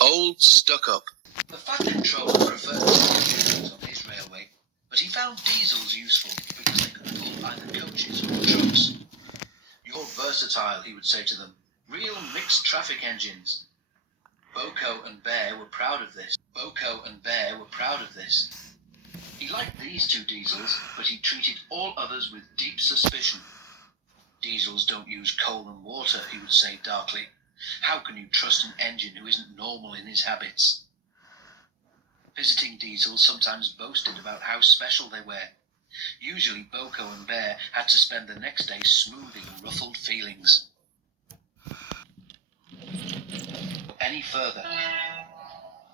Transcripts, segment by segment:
Old stuck-up. The Fat Controller preferred diesels on his railway, but he found diesels useful because they could pull either coaches or trucks. You're versatile, he would say to them. Real mixed traffic engines. Boko and Bear were proud of this. He liked these two diesels, but he treated all others with deep suspicion. Diesels don't use coal and water, he would say darkly. How can you trust an engine who isn't normal in his habits? Visiting diesels sometimes boasted about how special they were. Usually Boko and Bear had to spend the next day smoothing ruffled feelings. Any further.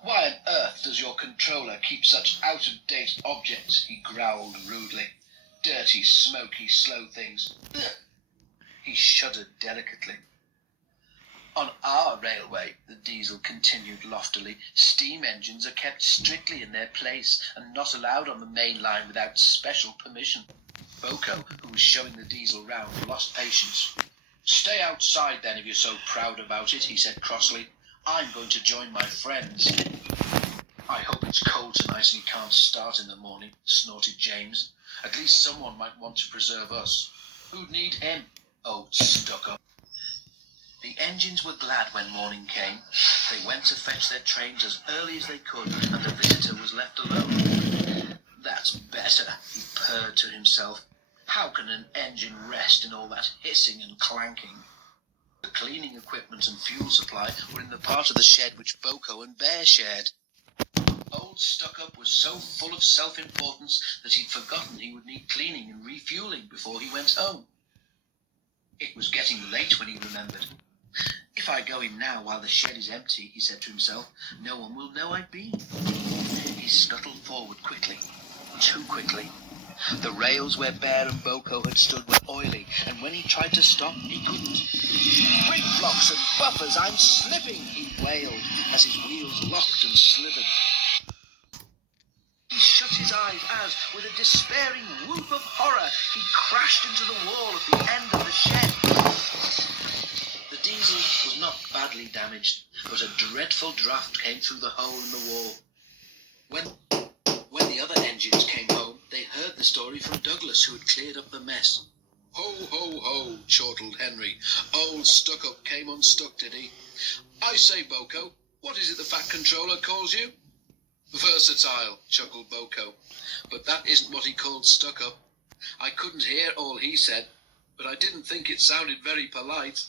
Why on earth does your controller keep such out-of-date objects? He growled rudely. Dirty, smoky, slow things. Ugh. He shuddered delicately. On our railway, the diesel continued loftily, steam engines are kept strictly in their place and not allowed on the main line without special permission. Boko, who was showing the diesel round, lost patience. Stay outside then if you're so proud about it, he said crossly. I'm going to join my friends. I hope it's cold tonight and he can't start in the morning, snorted James. At least someone might want to preserve us. Who'd need him? Old stuck-up. The engines were glad when morning came. They went to fetch their trains as early as they could, and the visitor was left alone. That's better, he purred to himself. How can an engine rest in all that hissing and clanking? The cleaning equipment and fuel supply were in the part of the shed which Boko and Bear shared. Old Stuck-up was so full of self-importance that he'd forgotten he would need cleaning and refueling before he went home. It was getting late when he remembered. If I go in now while the shed is empty, he said to himself, no one will know I've been. He scuttled forward quickly, too quickly. The rails where Bear and Boko had stood were oily, and when he tried to stop, he couldn't. Brake blocks and buffers, I'm slipping, he wailed, as his wheels locked and slithered. He shut his eyes as, with a despairing whoop of horror, he crashed into the wall at the end of the shed. The diesel was not badly damaged, but a dreadful draught came through the hole in the wall. When the other engines came home, they heard the story from Douglas, who had cleared up the mess. Ho, ho, ho, chortled Henry. Old Stuck-up came unstuck, did he? I say, Boko, what is it the Fat Controller calls you? Versatile, chuckled Boko. But that isn't what he called Stuck-up. I couldn't hear all he said, but I didn't think it sounded very polite.